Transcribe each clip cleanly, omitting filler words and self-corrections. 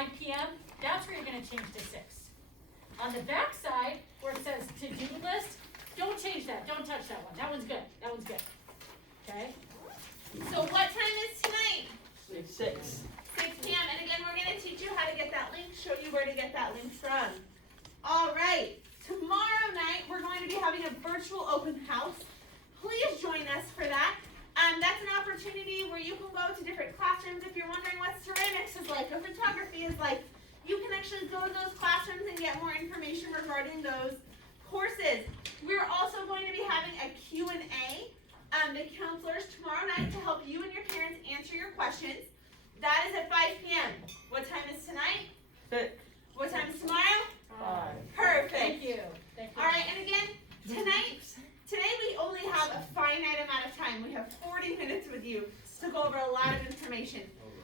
5 p.m., that's where you're going to change to 6. On the back side, where it says to-do list, don't change that. Don't touch that one. That one's good. That one's good. Okay? So what time is tonight? 6. 6 p.m. And again, we're going to teach you how to get that link, show you where to get that link from. All right. Tomorrow night, we're going to be having a virtual open house. Please join us for that. That's an opportunity where you can go to different classrooms. If you're wondering what ceramics is like or photography is like, you can actually go to those classrooms and get more information regarding those courses. We're also going to be having a Q&A. The counselors tomorrow night to help you and your parents answer your questions. That is at 5 p.m. What time is tonight? 6. What time is tomorrow? 5. Perfect. Thank you. Thank you. All right, and again, today we only have a finite amount of time. We have 40 minutes with you to go over a lot of information.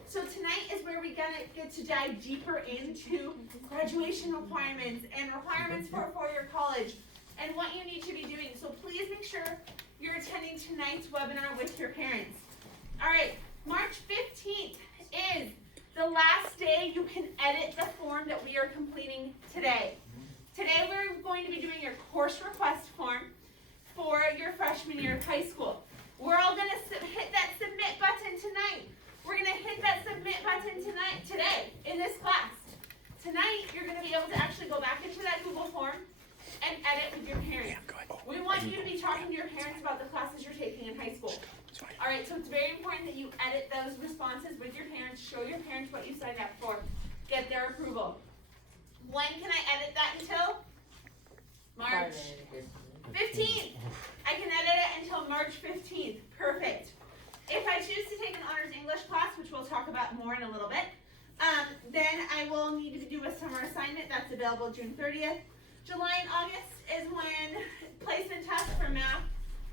So tonight is where we're gonna get to dive deeper into graduation requirements and requirements for a four-year college and what you need to be doing. So please make sure you're attending tonight's webinar with your parents. All right, March 15th is the last day you can edit the form that we are completing today. Today we're going to be doing your course request form for your freshman year of high school. We're all going to hit that submit button tonight. We're going to hit that submit button today in this class. Tonight you're going to be able to actually go back into that Google form and edit with your parents. We want you to be talking to your parents about the classes you're taking in high school. All right, so it's very important that you edit those responses with your parents, show your parents what you signed up for, get their approval. When can I edit that until? March 15th. I can edit it until March 15th. Perfect. If I choose to take an honors English class, which we'll talk about more in a little bit, then I will need to do a summer assignment. That's available June 30th. July and August is when placement tests for math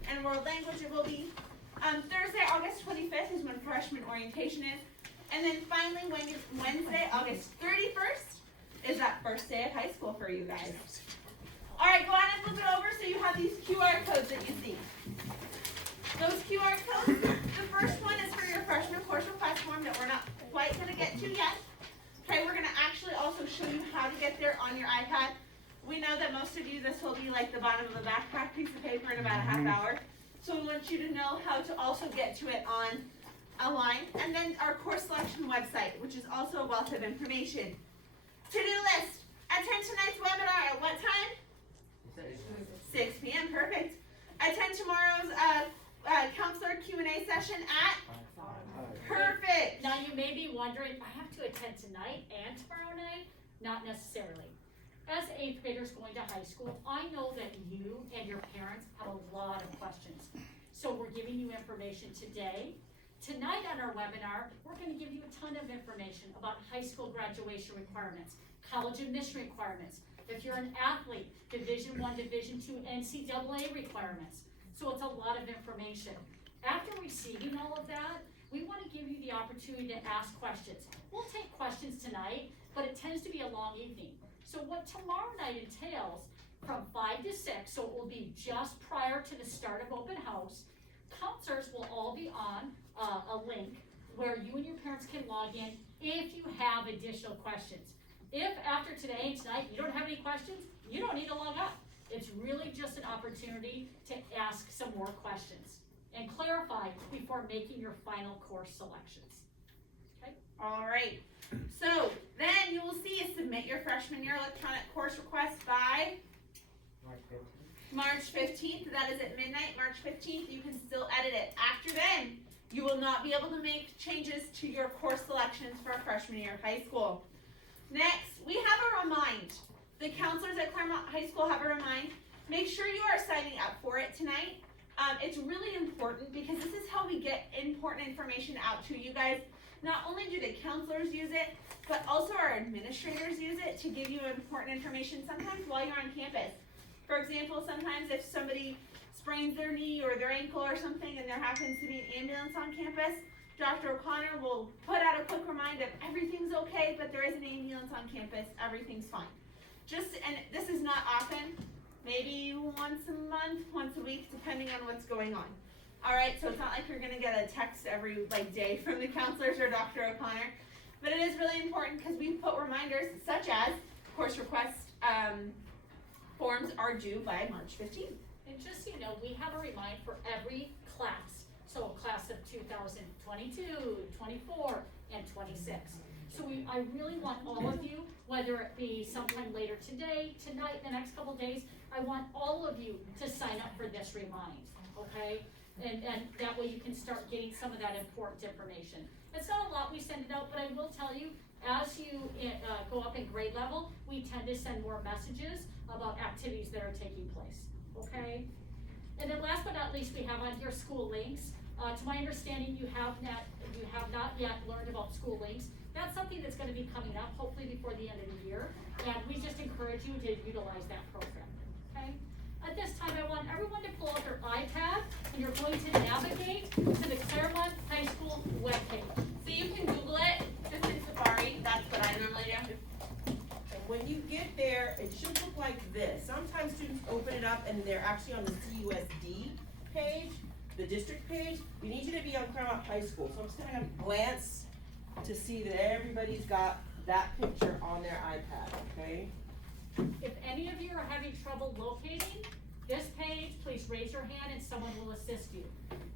and world language it will be. Thursday, August 25th is when freshman orientation is. And then finally, Wednesday, August 31st is that first day of high school for you guys. All right, go ahead and flip it over so you have these QR codes that you see. Those QR codes, the first one is for your freshman course request form that we're not quite going to get to yet. Okay, we're going to actually also show you how to get there on your iPad. We know that most of you, this will be like the bottom of the backpack piece of paper in about a half hour. So we want you to know how to also get to it on a line. And then our course selection website, which is also a wealth of information. To-do list. Attend tonight's webinar at what time? 6 p.m. Perfect. Attend tomorrow's counselor Q&A session at? 5. Perfect. Now you may be wondering, I have to attend tonight and tomorrow night? Not necessarily. As 8th graders going to high school, I know that you and your parents have a lot of questions. So we're giving you information today. Tonight on our webinar, we're going to give you a ton of information about high school graduation requirements, college admission requirements. If you're an athlete, Division I, Division II, NCAA requirements. So it's a lot of information. After receiving all of that, we want to give you the opportunity to ask questions. We'll take questions tonight, but it tends to be a long evening. So what tomorrow night entails, from 5 to 6, so it will be just prior to the start of open house, counselors will all be on a link where you and your parents can log in if you have additional questions. If after today and tonight you don't have any questions, you don't need to log up. It's really just an opportunity to ask some more questions and clarify before making your final course selections. Okay? All right. So then you will see submit your freshman year electronic course request by March 15th. That is at midnight, March 15th. You can still edit it. After then, you will not be able to make changes to your course selections for freshman year of high school. Next, we have a remind. The counselors at Claremont High School have a remind. Make sure you are signing up for it tonight. It's really important because this is how we get important information out to you guys. Not only do the counselors use it, but also our administrators use it to give you important information sometimes while you're on campus. For example, sometimes if somebody sprains their knee or their ankle or something and there happens to be an ambulance on campus, Dr. O'Connor will put out a quick reminder of everything's okay, but there is an ambulance on campus, everything's fine. And this is not often, maybe once a month, once a week, depending on what's going on. All right, so it's not like you're gonna get a text every day from the counselors or Dr. O'Connor. but it is really important because we put reminders such as course request forms are due by March 15th. And just so you know, we have a reminder for every class. So class of 2022, 24, and 26. So I really want all of you, whether it be sometime later today, tonight, the next couple days, I want all of you to sign up for this remind, okay? And that way you can start getting some of that important information. It's not a lot we send it out, but I will tell you, as you go up in grade level, we tend to send more messages about activities that are taking place, okay? And then last but not least, we have on here school links. To my understanding, you have not yet learned about school links. That's something that's going to be coming up, hopefully before the end of the year, and we just encourage you to utilize that program, okay? At this time, I want everyone to pull out their iPad, and you're going to navigate to the Claremont High School webpage. So you can Google it, just in Safari, that's what I normally do. And when you get there, it should look like this. Sometimes students open it up and they're actually on the CUSD page, the district page. We need you to be on Claremont High School. So I'm just gonna glance to see that everybody's got that picture on their iPad, okay? If any of you are having trouble locating this page, please raise your hand and someone will assist you.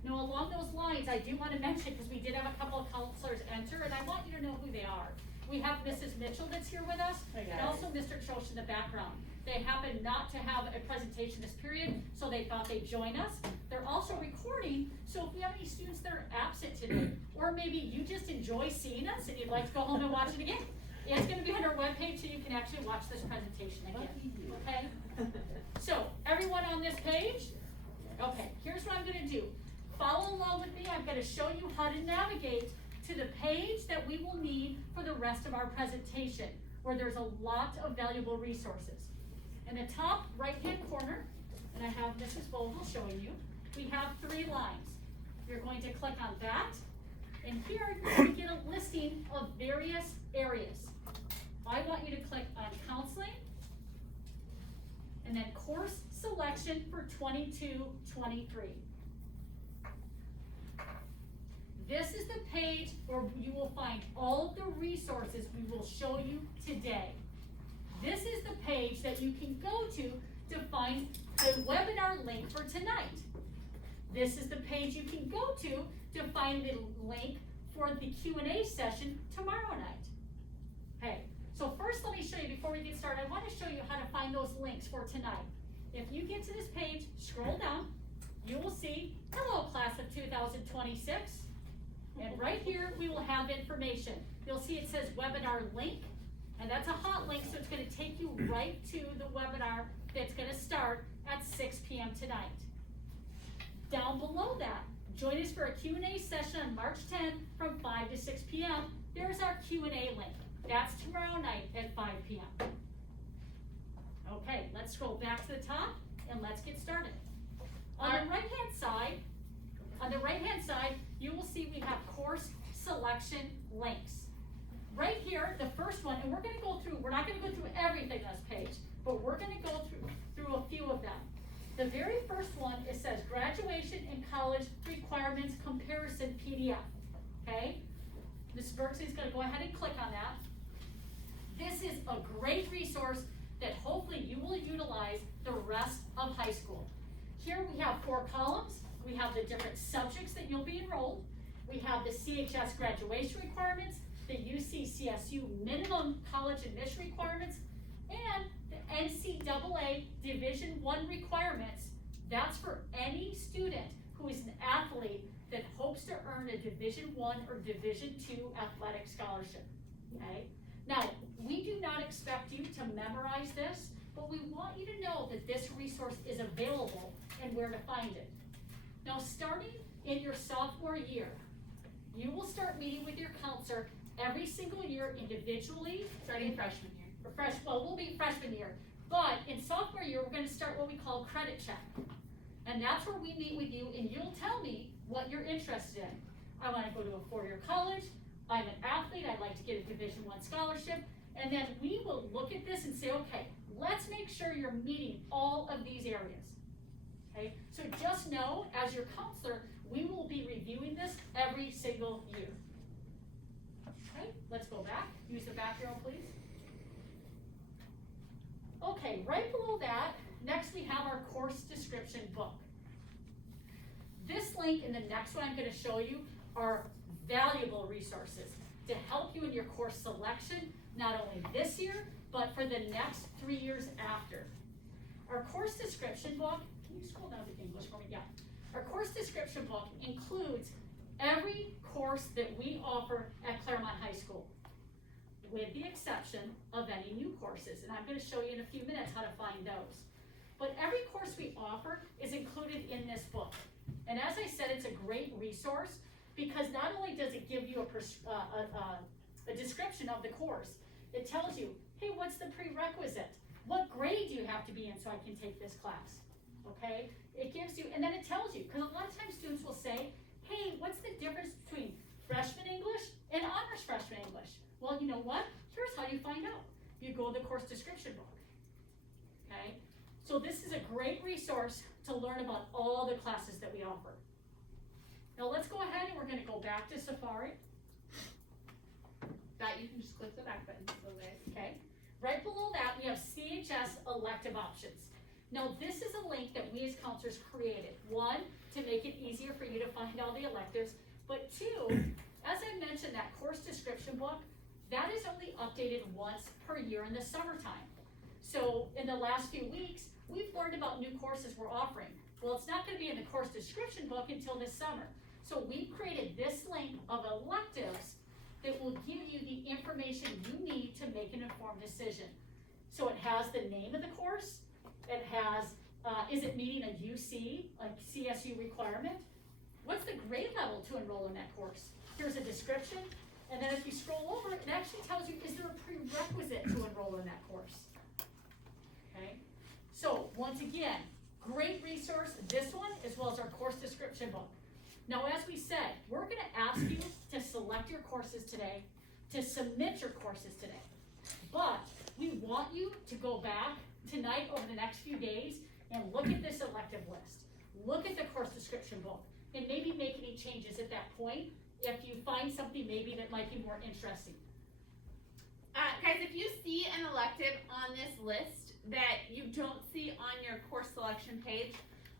Now, along those lines, I do want to mention, because we did have a couple of counselors enter, and I want you to know who they are. We have Mrs. Mitchell that's here with us, Hi, and guys. also Mr. Trosh in the background. They happen not to have a presentation this period, so they thought they'd join us. They're also recording, so if we have any students that are absent today, or maybe you just enjoy seeing us and you'd like to go home and watch it again, it's gonna be on our webpage, so you can actually watch this presentation again, okay? So, everyone on this page, okay, here's what I'm gonna do. Follow along with me, I'm gonna show you how to navigate to the page that we will need for the rest of our presentation, where there's a lot of valuable resources. In the top right-hand corner, and I have Mrs. Vogel showing you, we have 3 lines. You're going to click on that, and here you're going to get a listing of various areas. I want you to click on counseling, and then course selection for 22-23. This is the page where you will find all of the resources we will show you today. This is the page that you can go to find the webinar link for tonight. This is the page you can go to find the link for the Q&A session tomorrow night. Okay, so first let me show you, before we get started, I want to show you how to find those links for tonight. If you get to this page, scroll down, you will see, hello class of 2026, and right here we will have information. You'll see it says webinar link, and that's a hot link, so it's going to take you right to the webinar that's going to start at 6 p.m. tonight. Down below that, join us for a Q&A session on March 10th from 5 to 6 p.m. There's our Q&A link. That's tomorrow night at 5 p.m. Okay, let's scroll back to the top and let's get started. On the right-hand side, you will see we have course selection links. Right here, the first one, and we're not gonna go through everything on this page, but we're gonna go through a few of them. The very first one, it says graduation and college requirements comparison PDF, okay? Ms. Berksley's gonna go ahead and click on that. This is a great resource that hopefully you will utilize the rest of high school. Here we have 4 columns. We have the different subjects that you'll be enrolled. We have the CHS graduation requirements, the UC-CSU minimum college admission requirements, and the NCAA Division I requirements. That's for any student who is an athlete that hopes to earn a Division I or Division II athletic scholarship, okay? Now, we do not expect you to memorize this, but we want you to know that this resource is available and where to find it. Now, starting in your sophomore year, you will start meeting with your counselor every single year individually. Starting freshman year. We'll be freshman year. But in sophomore year, we're gonna start what we call credit check. And that's where we meet with you and you'll tell me what you're interested in. I wanna go to a 4-year college, I'm an athlete, I'd like to get a Division I scholarship. And then we will look at this and say, okay, let's make sure you're meeting all of these areas. Okay, so just know, as your counselor, we will be reviewing this every single year. Okay, let's go back. Use the back arrow, please. Okay, right below that, next we have our course description book. This link and the next one I'm going to show you are valuable resources to help you in your course selection, not only this year, but for the next 3 years after. Our course description book, can you scroll down to English for me? Yeah. Our course description book includes every course that we offer at Claremont High School, with the exception of any new courses. And I'm going to show you in a few minutes how to find those. But every course we offer is included in this book. And as I said, it's a great resource because not only does it give you a description of the course, it tells you, hey, what's the prerequisite? What grade do you have to be in so I can take this class? Okay? It gives you, and then it tells you, because a lot of times students will say, hey, what's the difference between freshman English and honors freshman English? Well, you know what? Here's how you find out. You go to the course description book. Okay? So this is a great resource to learn about all the classes that we offer. Now let's go ahead and we're going to go back to Safari. That you can just click the back button. So guys. Okay. Right below that, we have CHS elective options. Now this is a link that we as counselors created. One, to make it easier for you to find all the electives, but two, as I mentioned, that course description book, that is only updated once per year in the summertime. So in the last few weeks, we've learned about new courses we're offering. Well, it's not going to be in the course description book until this summer. So we created this link of electives that will give you the information you need to make an informed decision. So it has the name of the course. It has, is it meeting a UC, like CSU requirement? What's the grade level to enroll in that course? Here's a description. And then if you scroll over, it actually tells you, is there a prerequisite to enroll in that course? Okay. So once again, great resource, this one, as well as our course description book. Now, as we said, we're going to ask you to select your courses today, to submit your courses today. But we want you to go back tonight over the next few days and look at this elective list. Look at the course description book and maybe make any changes at that point if you find something maybe that might be more interesting. Guys, if you see an elective on this list that you don't see on your course selection page,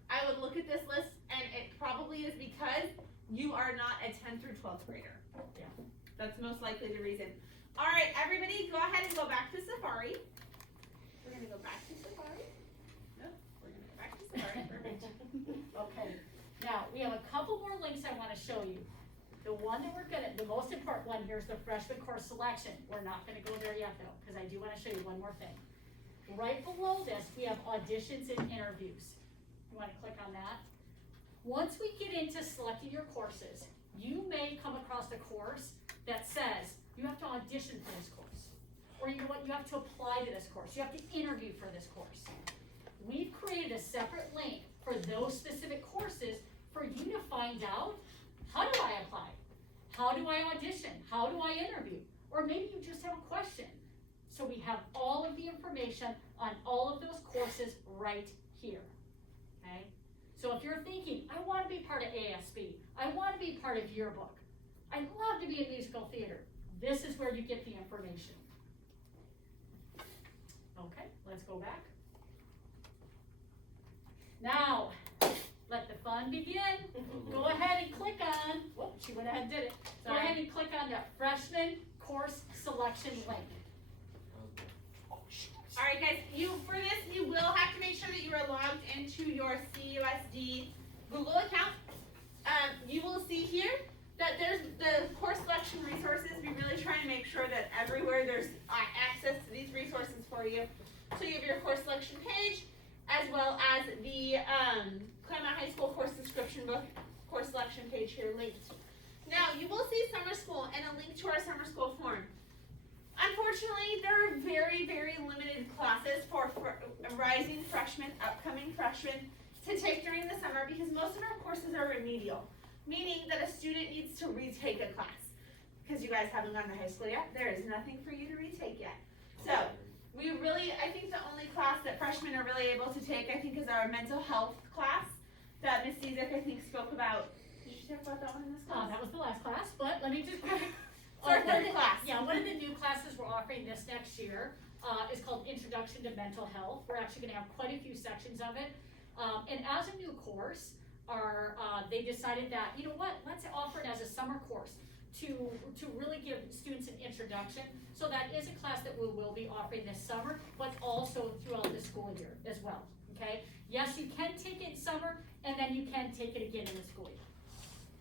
I would look at this list, and it probably is because you are not a 10 through 12th grader. Yeah. That's most likely the reason. All right, everybody, go ahead and go back to Safari. We're gonna go back to Safari. Nope, we're gonna go back to Safari. Perfect. Okay. Now, we have a couple more links I want to show you. The one that we're gonna, the most important one here is the freshman course selection. We're not gonna go there yet though, because I do want to show you one more thing. Right below this, we have auditions and interviews. You want to click on that? Once we get into selecting your courses, you may come across a course that says you have to audition for this course. Or you know what, you have to apply to this course. You have to interview for this course. We've created a separate link for those specific courses for you to find out, how do I apply? How do I audition? How do I interview? Or maybe you just have a question. So we have all of the information on all of those courses right here. Okay? So if you're thinking, I want to be part of ASB, I want to be part of yearbook, I'd love to be in musical theater, this is where you get the information. Okay, let's go back. Now, let the fun begin. Go ahead and click on, whoop, she went ahead and did it. Go Sorry. ahead and click on that freshman course selection link. All right, guys, for this, you will have to make sure that you are logged into your CUSD Google account. You will see here that there's the course selection resources. We really try to make sure that everywhere there's access to these resources for you. So you have your course selection page, as well as the Claremont High School course description book, course selection page here linked. Now, you will see summer school and a link to our summer school form. Unfortunately, there are very, very limited classes for rising freshmen, upcoming freshmen, to take during the summer because most of our courses are remedial, meaning that a student needs to retake a class. Because you guys haven't gone to high school yet, there is nothing for you to retake yet. So, I think the only class that freshmen are really able to take, I think, is our mental health class that Ms. Zizek, I think, spoke about. Did you talk about that one in this class? That was the last class, but let me just It's our one of third the- class. Yeah, one of the new classes we're offering this next year, is called Introduction to Mental Health. We're actually gonna have quite a few sections of it. And as a new course, they decided that, you know what, let's offer it as a summer course to really give students an introduction. So that is a class that we will be offering this summer, but also throughout the school year as well, okay? Yes, you can take it in summer, and then you can take it again in the school year.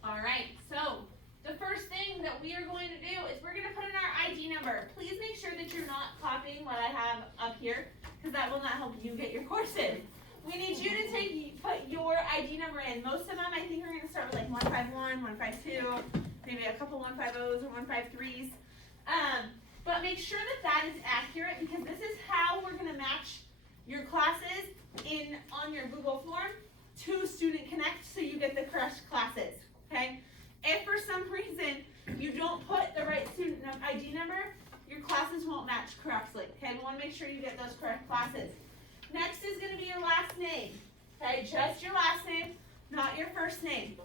All right, so the first thing that we are going to do is we're gonna put in our ID number. Please make sure that you're not copying what I have up here, because that will not help you get your courses. We need you to put your ID number in. Most of them, I think we're gonna start with like 151, 152, maybe a couple 150s or 153s. But make sure that that is accurate, because this is how we're gonna match your classes on your Google form to Student Connect, so you get the correct classes, okay? If for some reason you don't put the right student ID number, your classes won't match correctly, okay? We wanna make sure you get those correct classes. Next is gonna be your last name, okay? Just your last name, not your first name.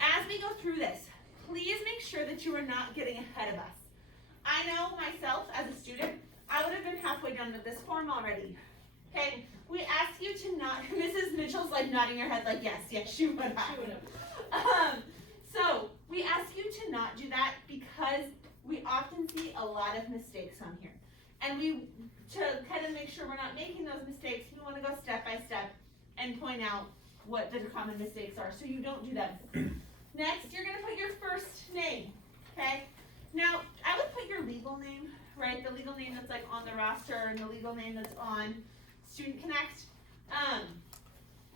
As we go through this, please make sure that you are not getting ahead of us. I know myself as a student, I would have been halfway done with this form already, okay? We ask you to not, Mrs. Mitchell's like nodding her head like, yes, you would have. So we ask you to not do that, because we often see a lot of mistakes on here. And to kind of make sure we're not making those mistakes, we want to go step by step and point out what the common mistakes are, so you don't do that. Next, you're gonna put your first name, okay? Now, I would put your legal name, right? The legal name that's like on the roster, and the legal name that's on Student Connect.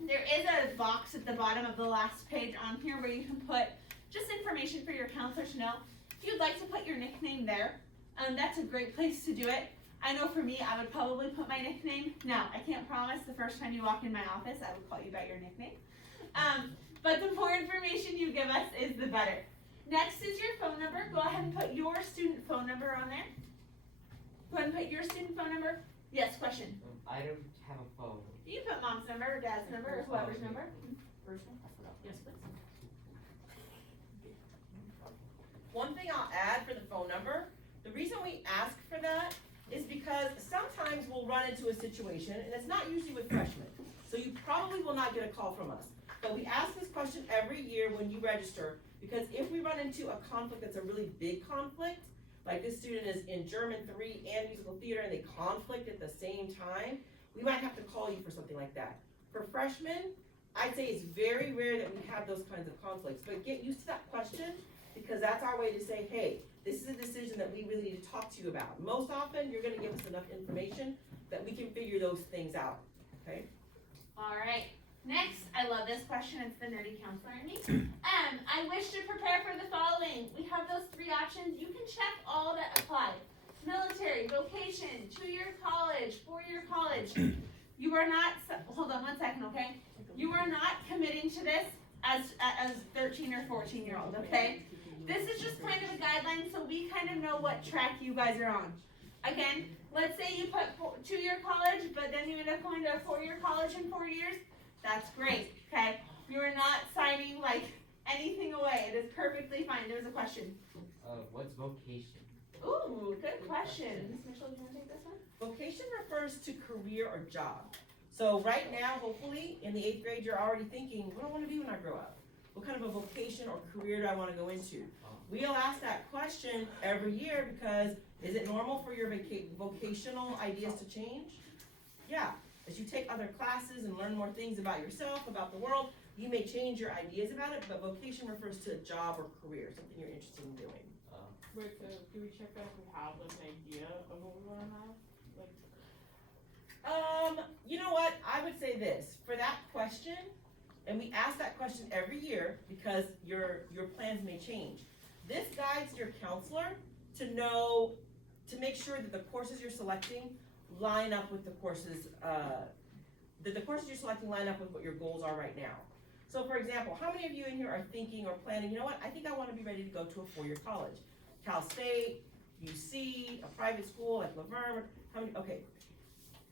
There is a box at the bottom of the last page on here where you can put just information for your counselor to know. If you'd like to put your nickname there, that's a great place to do it. I know for me, I would probably put my nickname. Now, I can't promise the first time you walk in my office, I would call you by your nickname. But the more information you give us is the better. Next is your phone number. Go ahead and put your student phone number on there. Go ahead and put your student phone number. Yes, question. I don't have a phone. You can put mom's number or dad's number or whoever's number. Yes, please. One thing I'll add for the phone number, the reason we ask for that is because sometimes we'll run into a situation, and it's not usually with freshmen, so you probably will not get a call from us. But we ask this question every year when you register, because if we run into a conflict that's a really big conflict, like this student is in German 3 and musical theater and they conflict at the same time, we might have to call you for something like that. For freshmen, I'd say it's very rare that we have those kinds of conflicts, but get used to that question, because that's our way to say, hey, this is a decision that we really need to talk to you about. Most often, you're gonna give us enough information that we can figure those things out, okay? All right. Next, I love this question. It's the nerdy counselor in me. I wish to prepare for the following. We have those 3 options. You can check all that apply. Military, vocation, 2-year college, 4-year college. You are not, hold on 1 second, okay? You are not committing to this as 13 or 14-year-old, okay? This is just kind of a guideline, so we kind of know what track you guys are on. Again, let's say you put 2-year college, but then you end up going to a 4-year college in 4 years. That's great, okay? You are not signing like anything away. It is perfectly fine. There's a question. What's vocation? Ooh, good question. Ms. Mitchell, do you want to take this one? Vocation refers to career or job. So right now, hopefully, in the 8th grade, you're already thinking, what do I want to be when I grow up? What kind of a vocation or career do I want to go into? We'll ask that question every year, because is it normal for your vocational ideas to change? Yeah. As you take other classes and learn more things about yourself, about the world, you may change your ideas about it, but vocation refers to a job or career, something you're interested in doing. Wait, so do we check that if we have like an idea of what we wanna have? Like, You know what? I would say this, for that question, and we ask that question every year because your plans may change. This guides your counselor to know, to make sure that the courses you're selecting line up with the courses, that the courses you're selecting line up with what your goals are right now. So for example, how many of you in here are thinking or planning, you know what, I think I wanna be ready to go to a 4-year college? Cal State, UC, a private school like Laverne, how many, okay.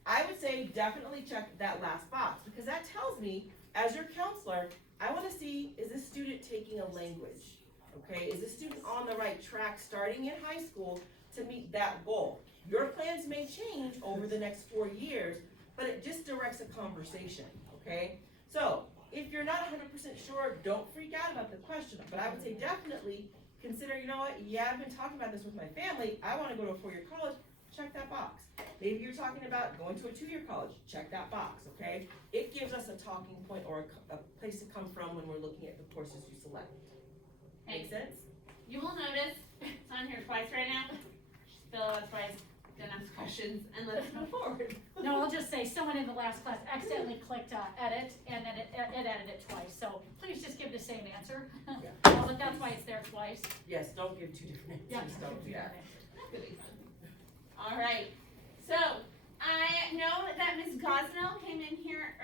I would say definitely check that last box, because that tells me, as your counselor, I wanna see, is this student taking a language? okay? Is the student on the right track starting in high school to meet that goal? Your plans may change over the next 4 years, but it just directs a conversation, okay? So, if you're not 100% sure, don't freak out about the question, but I would say definitely consider, you know what, yeah, I've been talking about this with my family, I wanna go to a 4-year college, check that box. Maybe you're talking about going to a 2-year college, check that box, okay? It gives us a talking point or a place to come from when we're looking at the courses you select. Make sense? You will notice, it's on here twice right now. Just fill it out twice, then ask questions, and let's move forward. No, I'll just say, someone in the last class accidentally clicked edit, and then it edited it twice, so please just give the same answer. Yeah. Well, but that's why it's there twice. Yes, don't give 2 different Yeah. answers, don't do that. All right, so I know that Ms. Gosnell came in here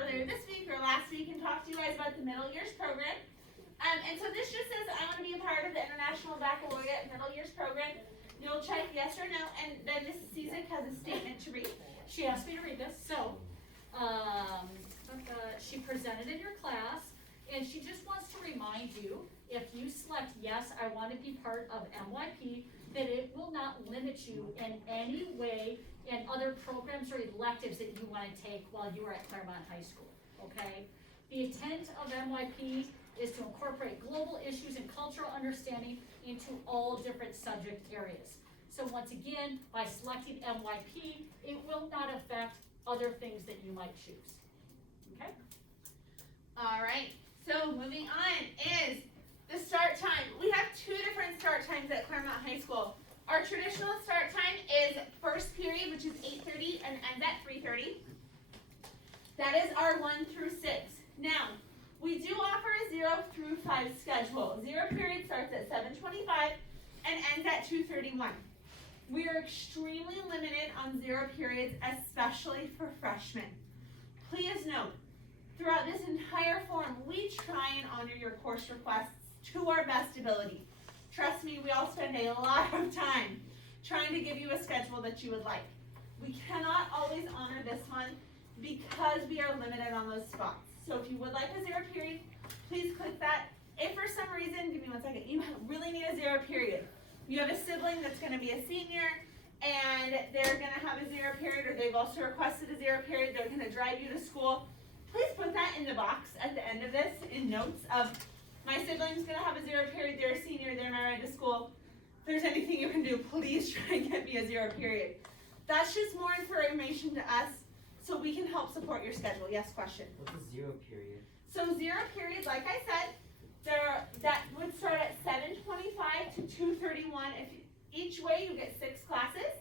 earlier this week or last week and talked to you guys about the middle years program. And so this just says, I want to be a part of the International Baccalaureate Middle Years program. You'll check yes or no, and then Mrs. Cizik has a statement to read. She asked me to read this, so, she presented in your class, and she just wants to remind you, if you select yes, I want to be part of MYP, that it will not limit you in any way in other programs or electives that you want to take while you are at Claremont High School, okay? The intent of MYP is to incorporate global issues and cultural understanding into all different subject areas. So once again, by selecting MYP, it will not affect other things that you might choose, okay? All right, so moving on is the start time. We have 2 different start times at Claremont High School. Our traditional start time is first period, which is 8:30 and ends at 3:30. That is our 1 through 6. Now, we do offer a 0 through 5 schedule. 0 period starts at 7:25 and ends at 2:31. We are extremely limited on 0 periods, especially for freshmen. Please note, throughout this entire form, we try and honor your course requests to our best ability. Trust me, we all spend a lot of time trying to give you a schedule that you would like. We cannot always honor this one because we are limited on those spots. So if you would like a 0 period, please click that. If for some reason, give me 1 second, you really need a 0 period. You have a sibling that's gonna be a senior and they're gonna have a 0 period, or they've also requested a 0 period, they're gonna drive you to school. Please put that in the box at the end of this in notes of, my sibling's gonna have a 0 period, they're a senior, they're on my ride to school. If there's anything you can do, please try and get me a 0 period. That's just more information to us so we can help support your schedule. Yes, question? What's a 0 period? So 0 period, like I said, that would start at 7:25 to 2:31. If each way you get 6 classes.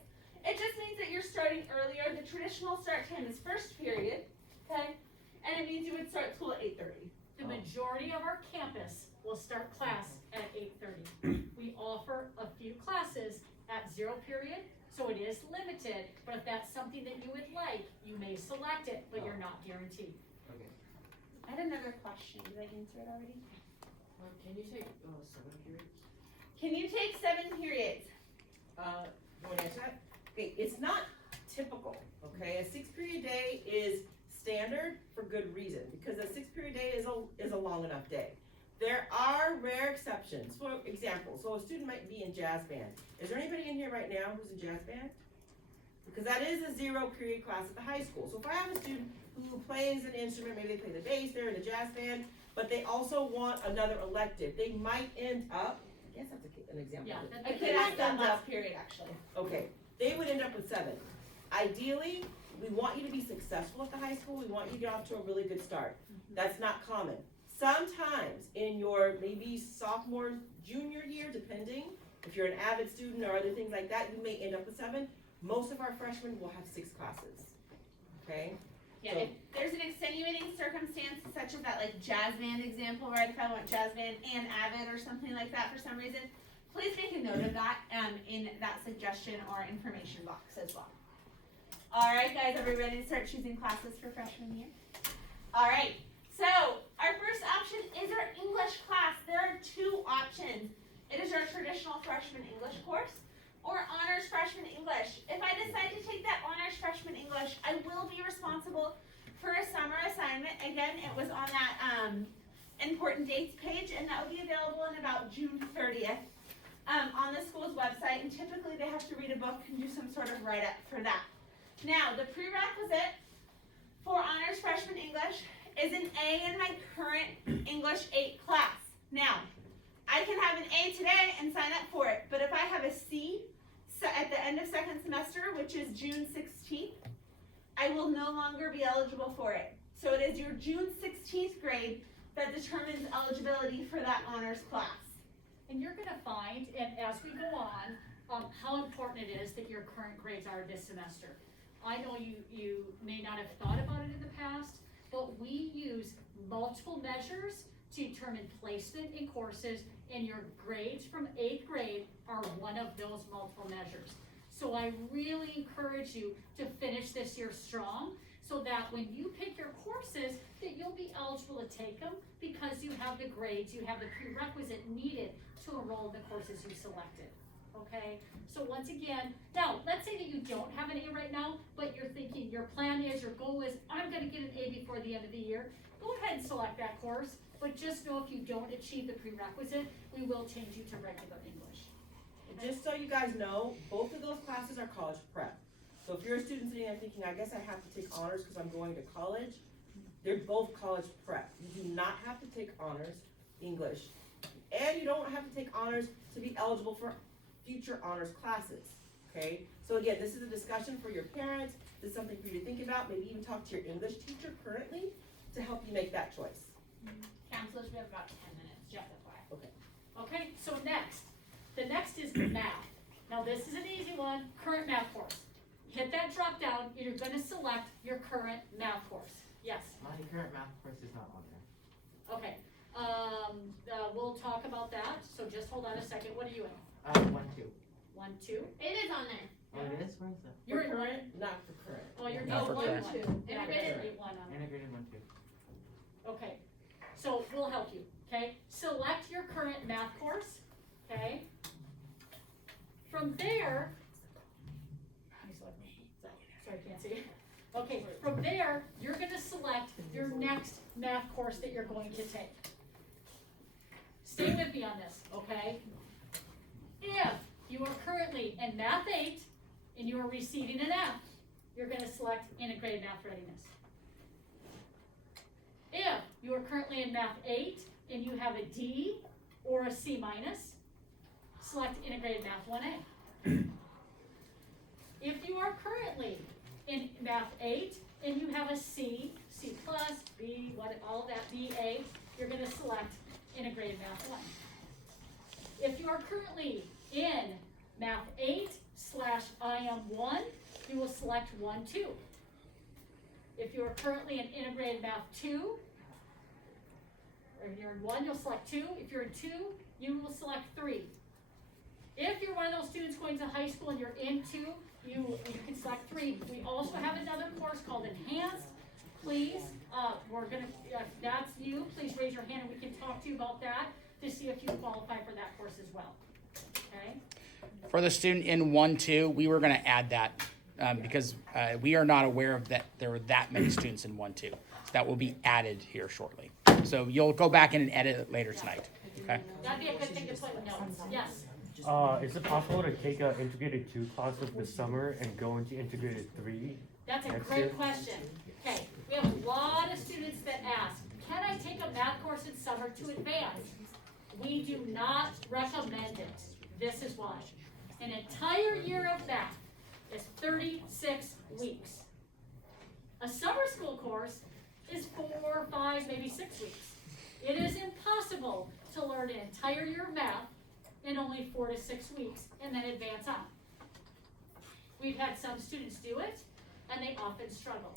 It just means that you're starting earlier. The traditional start time is first period, okay? And it means you would start school at 8:30. The majority of our campus will start class at 8:30. We offer a few classes at 0 period, so it is limited, but if that's something that you would like, you may select it, but you're not guaranteed. Okay. I had another question. Did I answer it already? Can you take 7 periods? Can you take 7 periods? You wanna answer that? Okay, it's not typical, okay? A 6-period day is standard for good reason, because a 6-period day is a long enough day. There are rare exceptions. For example, so a student might be in jazz band. Is there anybody in here right now who's in jazz band? Because that is a 0 period class at the high school. So if I have a student who plays an instrument, maybe they play the bass, they're in the jazz band, but they also want another elective, they might end up, I guess that's an example. Yeah, I could ask that last period, actually. Okay, they would end up with 7. Ideally, we want you to be successful at the high school, we want you to get off to a really good start. That's not common. Sometimes in your maybe sophomore, junior year, depending, if you're an avid student or other things like that, you may end up with 7. Most of our freshmen will have 6 classes, okay? Yeah, if there's an extenuating circumstance such as that like jazz band example, right? If I want jazz band and avid or something like that for some reason, please make a note of that in that suggestion or information box as well. All right, guys, are we ready to start choosing classes for freshman year? All right, so our first option is our English class. There are 2 options. It is our traditional freshman English course or honors freshman English. If I decide to take that honors freshman English, I will be responsible for a summer assignment. Again, it was on that important dates page, and that will be available in about June 30th on the school's website, and typically they have to read a book and do some sort of write-up for that. Now, the prerequisite for Honors Freshman English is an A in my current English 8 class. Now, I can have an A today and sign up for it, but if I have a C at the end of second semester, which is June 16th, I will no longer be eligible for it. So it is your June 16th grade that determines eligibility for that honors class. And you're gonna find, and as we go on, how important it is that your current grades are this semester. I know you may not have thought about it in the past, but we use multiple measures to determine placement in courses, and your grades from 8th grade are one of those multiple measures. So I really encourage you to finish this year strong, so that when you pick your courses, that you'll be eligible to take them because you have the grades, you have the prerequisite needed to enroll in the courses you selected, okay? So once again, now, let's say that you don't have an A right now, but you're thinking, your plan is, your goal is, I'm gonna get an A before the end of the year. Go ahead and select that course, but just know if you don't achieve the prerequisite, we will change you to regular English. And just so you guys know, both of those classes are college prep. So if you're a student sitting there thinking, I guess I have to take honors because I'm going to college, they're both college prep. You do not have to take honors English, and you don't have to take honors to be eligible for future honors classes, okay? So again, this is a discussion for your parents. This is something for you to think about, maybe even talk to your English teacher currently to help you make that choice. Counselors, we have about 10 minutes, just FYI. Okay. Okay, so the next is math. Now this is an easy one, current math course. Hit that drop down, you're gonna select your current math course. Yes, My current math course is not on there. okay. We'll talk about that, so just hold on a second. What are you in? 1, 2. 1, 2? It is on there. Oh, it is? Where is that? You're For in one? current, not for current. Oh, you're Not for one, current. 1. Integrated. Integrated 1 on it. Integrated 1, 2. Okay, so we'll help you, okay? Select your current math course, okay? From there, sorry, I can't see. Okay, from there, you're gonna select your next math course that you're going to take. Stay with me on this, okay? If you are currently in Math 8 and you are receiving an F, you're gonna select Integrated Math Readiness. If you are currently in Math 8 and you have a D or a C minus, select Integrated Math 1A. If you are currently in Math 8 and you have a C, C plus, B, all of that, BA, you're gonna select Integrated Math 1. If you are currently in Math 8/IM1, you will select 1, 2. If you are currently in Integrated Math 2, or if you're in 1, you'll select 2. If you're in 2, you will select 3. If you're one of those students going to high school and you're in 2, you can select 3. We also have another course called Enhanced. Please, if that's you, please raise your hand and we can talk to you about that to see if you qualify for that course as well, okay? For the student in 1-2, we were gonna add that, because, we are not aware of that, there were that many students in 1-2. So that will be added here shortly. So you'll go back in and edit it later tonight, okay? That'd be a good thing to put in notes, yes. Is it possible to take a integrated 2 class of the summer and go into integrated 3? That's a Next great year. question. Okay, we have a lot of students that ask, can I take a math course in summer to advance? We do not recommend it. This is why. An entire year of math is 36 weeks. A summer school course is 4, 5, maybe 6 weeks. It is impossible to learn an entire year of math in only 4 to 6 weeks and then advance on. We've had some students do it, and they often struggle.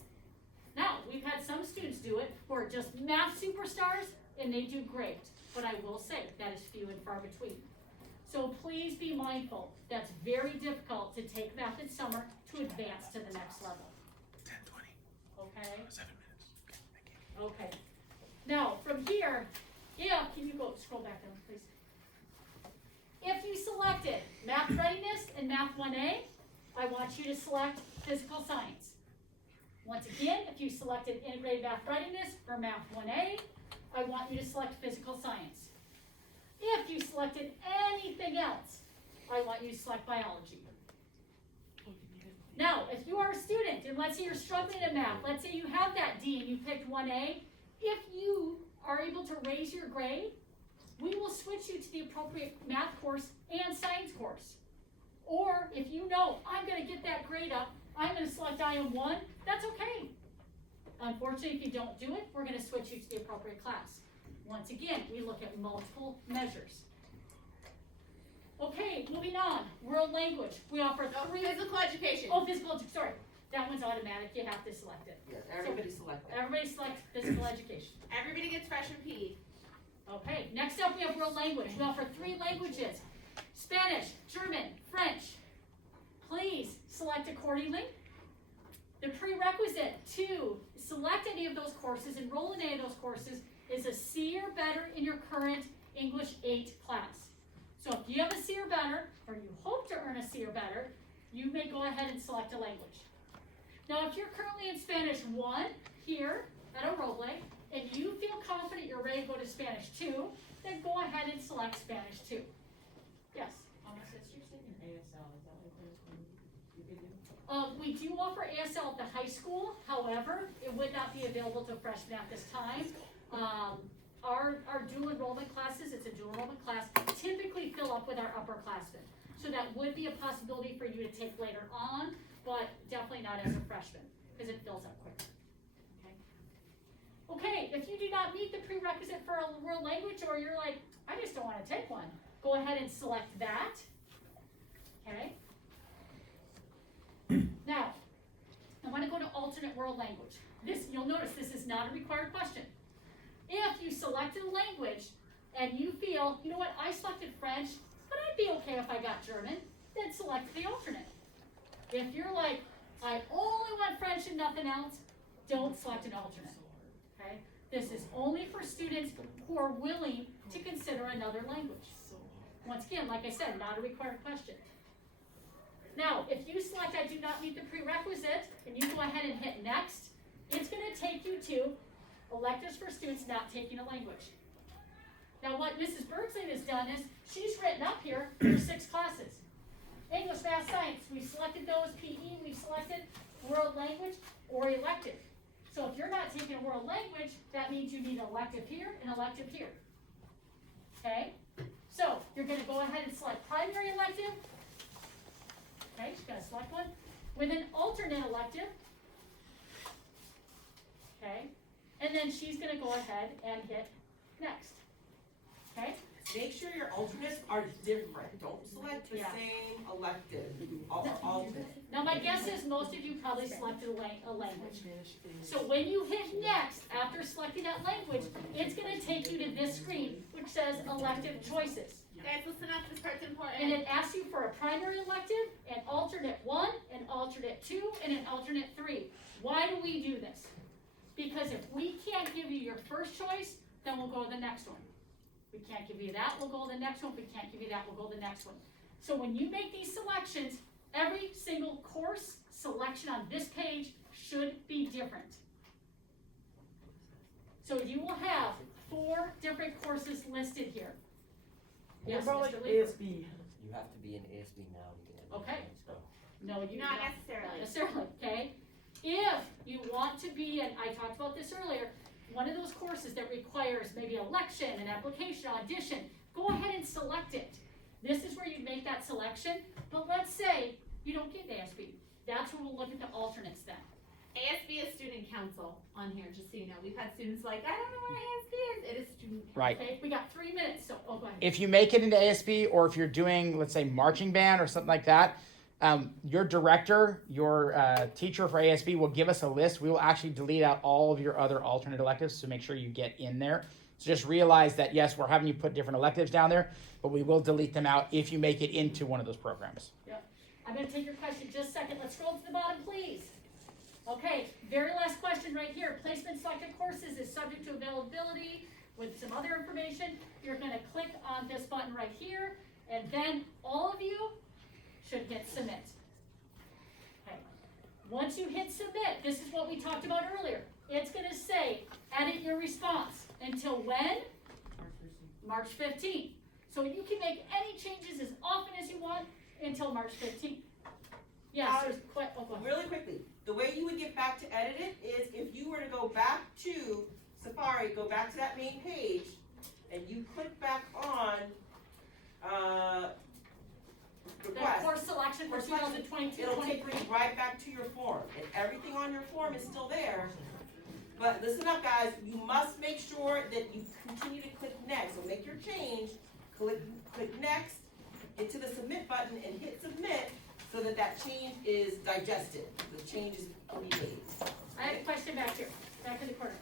Now, we've had some students do it who are just math superstars, and they do great. But I will say, that is few and far between. So please be mindful, that's very difficult to take math in summer to advance to the next level. 10:20. Okay? 7 minutes. Okay, thank you. Okay. Now, from here, can you scroll back down, please? If you selected Math Readiness and Math 1A, I want you to select Physical Science. Once again, if you selected Integrated Math Readiness or Math 1A, I want you to select physical science. If you selected anything else, I want you to select biology. Now, if you are a student, and let's say you're struggling in math, let's say you have that D and you picked 1A, if you are able to raise your grade, we will switch you to the appropriate math course and science course. Or if you know, I'm gonna get that grade up, I'm gonna select IM1, that's okay. Unfortunately, if you don't do it, we're gonna switch you to the appropriate class. Once again, we look at multiple measures. Okay, moving on, world language. We offer three. Physical education. Oh, physical education, sorry. That one's automatic, you have to select it. Yeah, everybody select that. Everybody select physical education. Everybody gets freshman PE. Okay, next up we have world language. We offer 3 languages: Spanish, German, French. Please select accordingly. The prerequisite to select any of those courses, enroll in any of those courses, is a C or better in your current English 8 class. So if you have a C or better, or you hope to earn a C or better, you may go ahead and select a language. Now if you're currently in Spanish 1 here at Enrollment, and you feel confident you're ready to go to Spanish 2, then go ahead and select Spanish 2. Yes? We do offer ASL at the high school, however, it would not be available to freshmen at this time. Our dual enrollment classes, it's a dual enrollment class, typically fill up with our upperclassmen. So that would be a possibility for you to take later on, but definitely not as a freshman, because it fills up quicker. Okay, if you do not meet the prerequisite for a world language, or you're like, I just don't want to take one, go ahead and select that. Okay. Now, I want to go to alternate world language. This, you'll notice this is not a required question. If you selected a language and you feel, you know what, I selected French, but I'd be okay if I got German, then select the alternate. If you're like, I only want French and nothing else, don't select an alternate. Okay? This is only for students who are willing to consider another language. Once again, like I said, not a required question. Now, if you select I do not meet the prerequisite, and you go ahead and hit next, it's going to take you to electives for students not taking a language. Now, what Mrs. Bergsley has done is she's written up here your 6 classes. English, Math, Science, we've selected those. PE, we've selected world language or elective. So if you're not taking a world language, that means you need an elective here and elective here. Okay? So you're going to go ahead and select primary elective. Okay, she's going to select one. With an alternate elective. Okay? And then she's going to go ahead and hit next. Okay? Make sure your alternates are different. Don't select the same elective or alternate. Now my guess is most of you probably selected a language. So when you hit next, after selecting that language, it's going to take you to this screen, which says Elective Choices. Guys, listen up, this part's important. And it asks you for a primary elective, an alternate 1, an alternate 2, and an alternate 3. Why do we do this? Because if we can't give you your first choice, then we'll go to the next one. If we can't give you that, we'll go to the next one. If we can't give you that, we'll go to the next one. So when you make these selections, every single course selection on this page should be different. So you will have 4 different courses listed here. Yes, Mr. Lee. ASB? You have to be in ASB now to get in. Okay. No, you Not don't. necessarily. Not necessarily, okay? If you want to be, and I talked about this earlier, one of those courses that requires maybe election, an application, audition, go ahead and select it. This is where you make that selection, but let's say you don't get ASB. That's where we'll look at the alternates then. ASB is student council on here, just so you know. We've had students like, I don't know what ASB is. It is student council. Right. Okay, we got 3 minutes, so, oh, go ahead. If you make it into ASB, or if you're doing, let's say, marching band or something like that, your director, your teacher for ASB will give us a list. We will actually delete out all of your other alternate electives to make sure you get in there. So just realize that, yes, we're having you put different electives down there, but we will delete them out if you make it into one of those programs. Yep. I'm going to take your question just a second. Let's scroll to the bottom, please. Okay, very last question right here. Placement selected courses is subject to availability with some other information. You're going to click on this button right here, and then all of you should hit submit. Okay. Once you hit submit, this is what we talked about earlier. It's going to say, edit your response. Until when? March 15th. So you can make any changes as often as you want until March 15th. Yes, there's quite, oh, go ahead. Really quickly, the way you would get back to edit it is if you were to go back to Safari, go back to that main page, and you click back on, The request. course selection for For selection, 2022, it'll take 23. you right back to your form, and everything on your form is still there. But listen up, guys, you must make sure that you continue to click next, so make your change, click next, get to the submit button and hit submit, so that that change is digested, the change is can be made. I have a question back here, back in the corner.